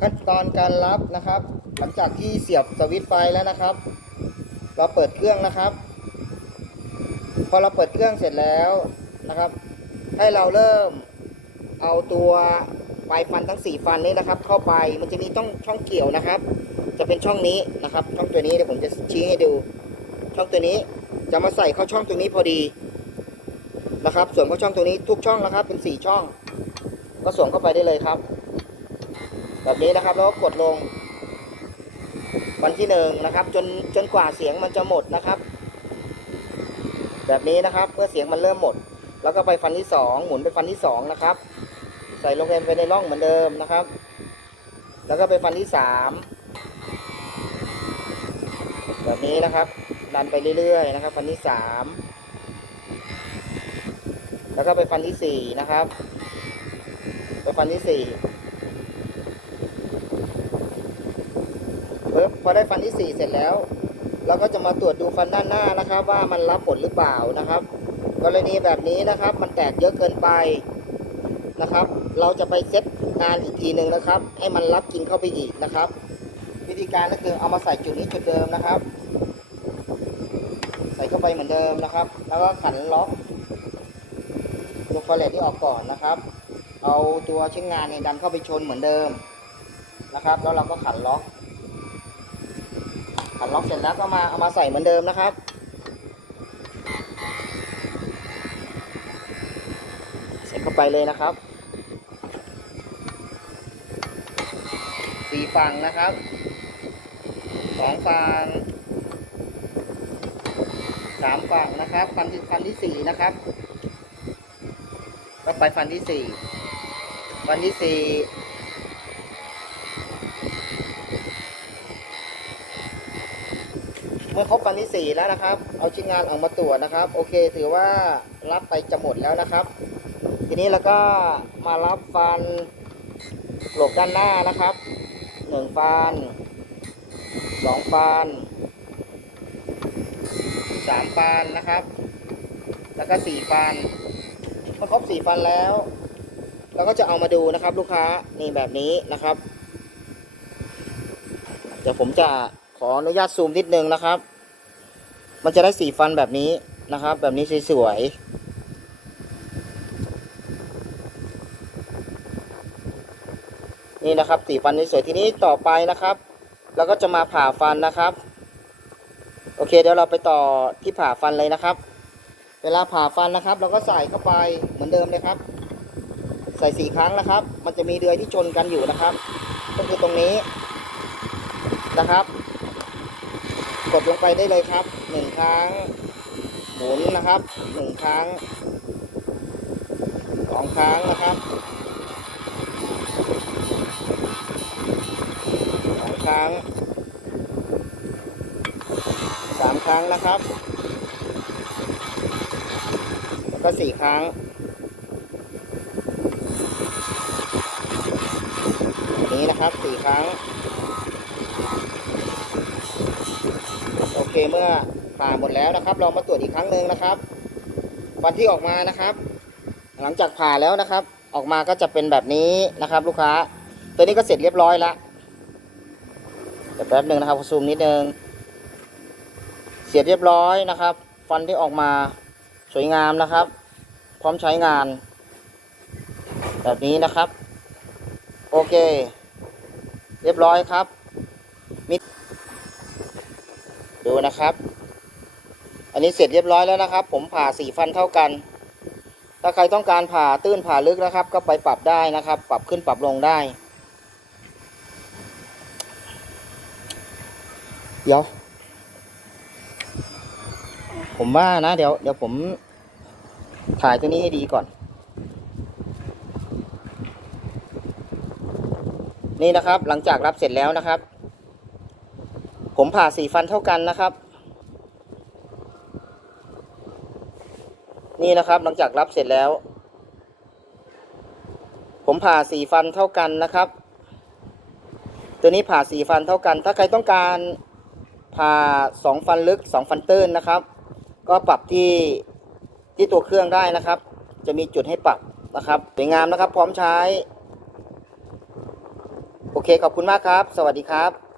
ขั้นตอนการรับนะครับ หลังจากที่เสียบสวิตช์ไฟแล้วนะครับ เราเปิดเครื่องนะครับ พอเราเปิดเครื่องเสร็จแล้วนะครับ ให้เราเริ่มเอาตัวปลายฟันทั้ง 4 ฟันนี้นะครับ เข้าไปมันจะมีต้องช่องเกี่ยวนะครับ จะเป็นช่องนี้นะครับ ช่องตัวนี้เดี๋ยวผมจะชี้ให้ดู ช่องตัวนี้จะมาใส่เข้าช่องตรงนี้พอดีนะครับ ส่วนเข้าช่องตรงนี้ทุกช่องนะครับ เป็น 4 ช่อง ก็สวมเข้าไปได้เลยครับ แบบนี้นะครับแล้วก็กดลง วันที่หนึ่งนะครับ จนจนกว่าเสียงมันจะหมดนะครับ แบบนี้นะครับเมื่อเสียงมันเริ่มหมด แล้วก็ไปฟันที่สองหมุนไปฟันที่สองนะครับ ใส่ลงไปในร่องเหมือนเดิมนะครับ แล้วก็ไปฟันที่สามแบบนี้นะครับ ดันไปเรื่อยๆนะครับ ฟันที่สามแล้วก็ไปฟันที่สี่นะครับ ไปฟันที่สี่ ปึ๊บพอได้ฟันที่สี่เสร็จแล้ว เราก็จะมาตรวจดูฟันด้านหน้านะครับ ว่ามันรับผลหรือเปล่านะครับ กรณีแบบนี้นะครับ มันแตกเยอะเกินไปนะครับ เราจะไปเซตงานอีกทีหนึ่งนะครับ ให้มันรับกินเข้าไปอีกนะครับ วิธีการก็คือเอามาใส่จุดนี้จุดเดิมนะครับ ใส่เข้าไปเหมือนเดิมนะครับ แล้วก็ขันล็อกตัวฟอเรตที่ออกก่อนนะครับ เอาตัวชิ้นงานเนี่ยดันเข้าไปชนเหมือนเดิมนะครับ แล้วเราก็ขันล็อก ขันล็อกเสร็จแล้วก็มาเอามาใส่เหมือนเดิมนะครับ ใส่เข้าไปเลยนะครับสี่ฝั่งนะครับสองฝั่งสามฝั่งนะครับฟันที่ฟันที่สี่นะครับก็ไปฟันที่สี่ฟันที่สี่ มื่อครบฟันที่สี่แล้วนะครับ เอาชิ้นงานออกมาตรวจนะครับ โอเค ถือว่ารับไปจะหมดแล้วนะครับ ทีนี้เราก็มารับฟันโหลกด้านหน้านะครับหนึ่งฟันสองฟันสามฟันนะครับ แล้วก็สี่ฟันเมื่อครบสี่ฟันแล้วเราก็จะเอามาดูนะครับ ลูกค้านี่แบบนี้นะครับเดี๋ยวผมจะขออนุญาตซูมนิดนึงนะครับ มันจะได้สีฟันแบบนี้นะครับ แบบนี้สวยๆนี่นะครับ สีฟันสวยๆทีนี้ต่อไปนะครับเราก็จะมาผ่าฟันนะครับ โอเคเดี๋ยวเราไปต่อที่ผ่าฟันเลยนะครับ เวลาผ่าฟันนะครับ เราก็ใส่เข้าไปเหมือนเดิมเลยครับ ใส่สี่ครั้งนะครับ มันจะมีเดือยที่ชนกันอยู่นะครับ ก็คือตรงนี้นะครับ กดลงไปได้เลยครับ หนึ่งครั้งหมุนนะครับหนึ่งครั้งสองครั้งนะครับสองครั้งสามครั้งนะครับ แล้วก็สี่ครั้งนี้นะครับสี่ครั้ง โอเคเมื่อ ผ่าหมดแล้วนะครับ เรามาตรวจอีกครั้งหนึ่งนะครับฟันที่ออกมานะครับ หลังจากผ่าแล้วนะครับ ออกมาก็จะเป็นแบบนี้นะครับ ลูกค้า ตัวนี้ก็เสร็จเรียบร้อยแล้วเดี๋ยวแป๊บหนึ่งนะครับซูมนิดนึงเสร็จเรียบร้อยนะครับ ฟันที่ออกมาสวยงามนะครับ พร้อมใช้งาน แบบนี้นะครับ โอเค เรียบร้อยครับ ดูนะครับ อันนี้เสร็จเรียบร้อยแล้วนะครับ ผมผ่าสี่ฟันเท่ากัน ถ้าใครต้องการผ่าตื้นผ่าลึกนะครับ ก็ไปปรับได้นะครับ ปรับขึ้นปรับลงได้ เดี๋ยว ผมว่านะเดี๋ยวเดี๋ยวผมถ่ายตัวนี้ให้ดีก่อน นี่นะครับหลังจากรับเสร็จแล้วนะครับ ผมผ่าสี่ฟันเท่ากันนะครับ นี่นะครับหลังจากรับเสร็จแล้ว ผมผ่าสี่ฟันเท่ากันนะครับ ตัวนี้ผ่าสี่ฟันเท่ากัน ถ้าใครต้องการผ่าสองฟันลึกสองฟันตื้นนะครับ ก็ปรับที่ที่ตัวเครื่องได้นะครับ จะมีจุดให้ปรับนะครับสวยงามนะครับ พร้อมใช้ โอเคขอบคุณมากครับ สวัสดีครับ